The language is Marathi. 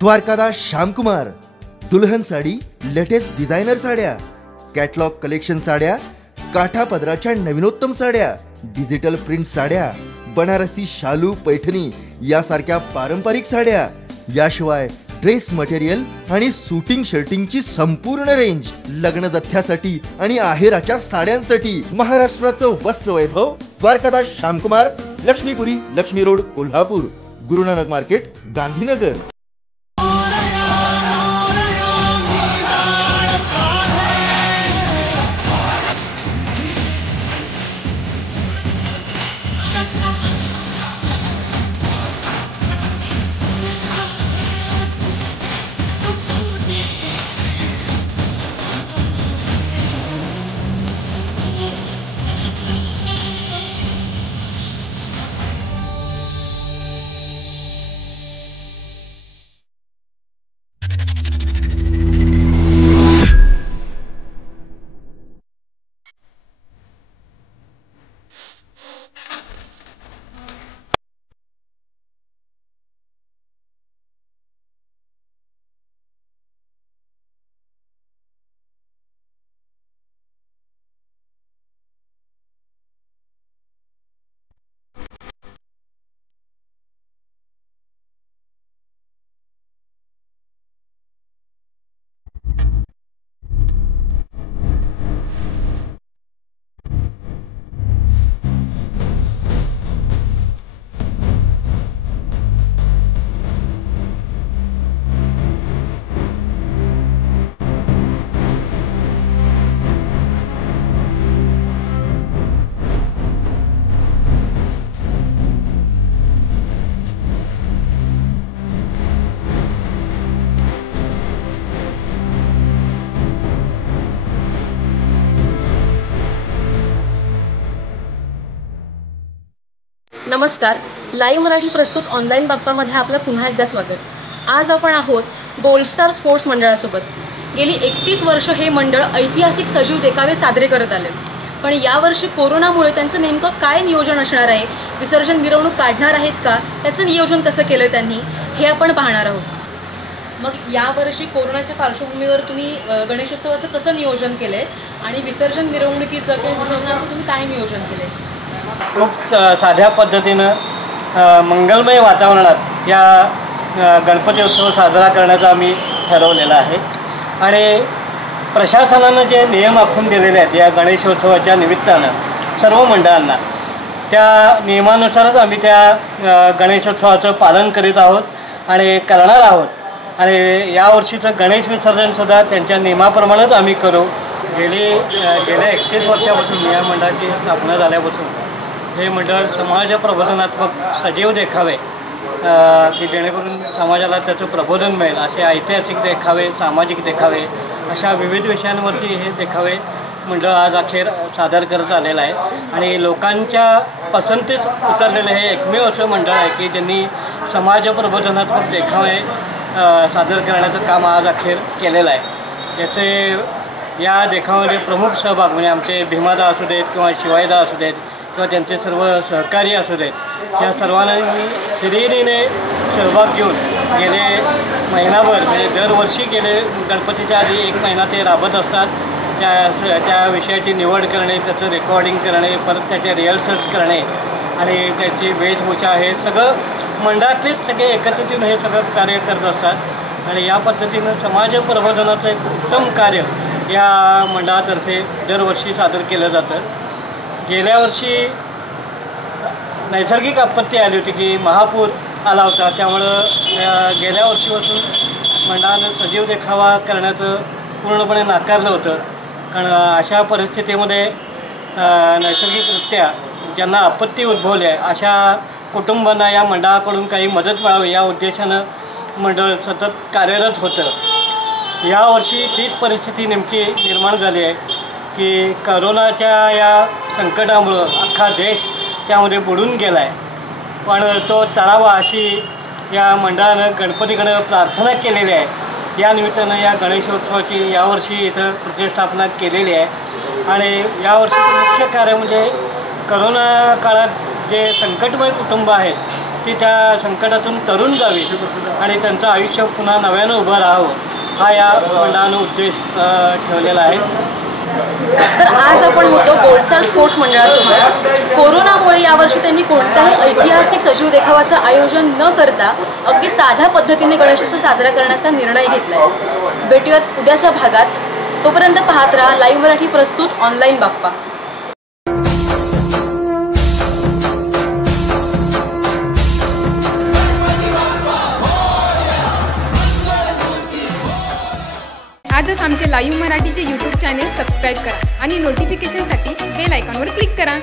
द्वारकादास श्यामकुमार, दुल्हन साडी, लेटेस्ट डिझायनर साड्या, कॅटलॉग कलेक्शन साड्या, काठा पदराच्या नवीनोत्तम साड्या, डिजिटल प्रिंट साड्या, बनारसी शालू पैठणी यासारख्या पारंपरिक साड्या, याशिवाय ड्रेस मटेरियल आणि शूटिंग शर्टिंगची संपूर्ण रेंज, लग्न जथ्यासाठी आणि आहेराच्या साड्यांसाठी महाराष्ट्राचं वस्त्र वैभव द्वारकादास श्यामकुमार, लक्ष्मीपुरी, लक्ष्मी रोड, कोल्हापूर, गुरुनानक मार्केट, गांधीनगर। नमस्कार, लाईव्ह मराठी प्रस्तुत ऑनलाईन बाप्पामध्ये आपलं पुन्हा एकदा स्वागत। आज आपण आहोत गोल्डस्टार स्पोर्ट्स मंडळासोबत। गेली 31 वर्ष हे मंडळ ऐतिहासिक सजीव देखावे साजरे करत आले, पण यावर्षी कोरोनामुळे त्यांचं नेमकं काय नियोजन असणार आहे, विसर्जन मिरवणूक काढणार आहेत का, त्याचं नियोजन कसं केलं त्यांनी हे आपण पाहणार आहोत। मग यावर्षी कोरोनाच्या पार्श्वभूमीवर तुम्ही गणेशोत्सवाचं कसं नियोजन केलंय आणि विसर्जन मिरवणुकीचं किंवा विसर्जनाचं तुम्ही काय नियोजन केलंय? खूप साध्या पद्धतीनं मंगलमय वातावरणात या गणपती उत्सव साजरा करण्याचा आम्ही ठरवलेला आहे आणि प्रशासनानं जे नियम आखून दिलेले आहेत या गणेशोत्सवाच्या निमित्तानं सर्व मंडळांना, त्या नियमानुसारच आम्ही त्या गणेशोत्सवाचं पालन करीत आहोत आणि करणार आहोत आणि यावर्षीचं गणेश विसर्जनसुद्धा त्यांच्या नियमाप्रमाणेच आम्ही करू। गेल्या 31 वर्षापासून या मंडळाची स्थापना झाल्यापासून हे मंडळ समाज प्रबोधनात्मक सजीव देखावे की जेणेकरून समाजाला त्याचं प्रबोधन मिळेल असे ऐतिहासिक देखावे, सामाजिक देखावे अशा विविध विषयांवरती हे देखावे मंडळ आज अखेर सादर करत आलेलं आहे आणि लोकांच्या पसंतीस उतरलेलं हे एकमेव असं मंडळ आहे की ज्यांनी समाज प्रबोधनात्मक देखावे सादर करण्याचं काम आज अखेर केलेलं आहे। याचे या देखाव्यामध्ये प्रमुख सहभाग म्हणजे आमचे भीमादा असू देत किंवा शिवाईदा असू देत किंवा त्यांचे सर्व सहकारी असू देत, या सर्वांनी हिरिरीने सहभाग घेऊन गेले महिनाभर म्हणजे दरवर्षी गेले गणपतीच्या आधी 1 महिना ते राबत असतात। त्या विषयाची निवड करणे, त्याचं रेकॉर्डिंग करणे, परत त्याचे रिहर्सल्स करणे आणि त्याची वेशभूषा हे सगळं मंडळातलेच सगळे एकत्रित येऊन हे सगळं कार्य करत असतात आणि या पद्धतीनं समाज प्रबोधनाचं एक उत्तम कार्य या मंडळातर्फे दरवर्षी सादर केलं जातं। गेल्या वर्षी नैसर्गिक आपत्ती आली होती की महापूर आला होता, त्यामुळं गेल्या वर्षीपासून मंडळानं सजीव देखावा करण्याचं पूर्णपणे नाकारलं होतं, कारण अशा परिस्थितीमध्ये नैसर्गिकरित्या ज्यांना आपत्ती उद्भवली आहे अशा कुटुंबांना या मंडळाकडून काही मदत मिळावी या उद्देशानं मंडळ सतत कार्यरत होतं। यावर्षी तीच परिस्थिती नेमकी निर्माण झाली आहे की करोनाच्या या संकटामुळं अख्खा देश त्यामध्ये बुडून गेला आहे, पण तो टळावा अशी या मंडळानं गणपतीकडं प्रार्थना केलेली आहे। या निमित्तानं या गणेशोत्सवाची यावर्षी इथं प्रतिष्ठापना केलेली आहे आणि यावर्षीचं मुख्य कार्य म्हणजे करोना काळात जे संकटमय कुटुंब आहेत ती त्या संकटातून तरून जावी आणि त्यांचं आयुष्य पुन्हा नव्यानं उभं राहावं हा या मंडळानं उद्देश ठेवलेला आहे. तर आज आपण होतो बोलस्टार स्पोर्ट्स मंडळासोबत. कोरोनामुळे यावर्षी त्यांनी कोणत्याही ऐतिहासिक सजीव देखावाचं आयोजन न करता अगदी साध्या पद्धतीने गणेशोत्सव साजरा करण्याचा निर्णय घेतलाय. भेटूयात उद्याच्या भागात. तोपर्यंत पाहत राहा लाईव्ह मराठी प्रस्तुत ऑनलाईन बाप्पा. आजच आमचे लाईव्ह मराठीचे यूट्यूब चॅनेल सबस्क्राईब करा आणि नोटिफिकेशनसाठी बेल आयकॉनवर क्लिक करा.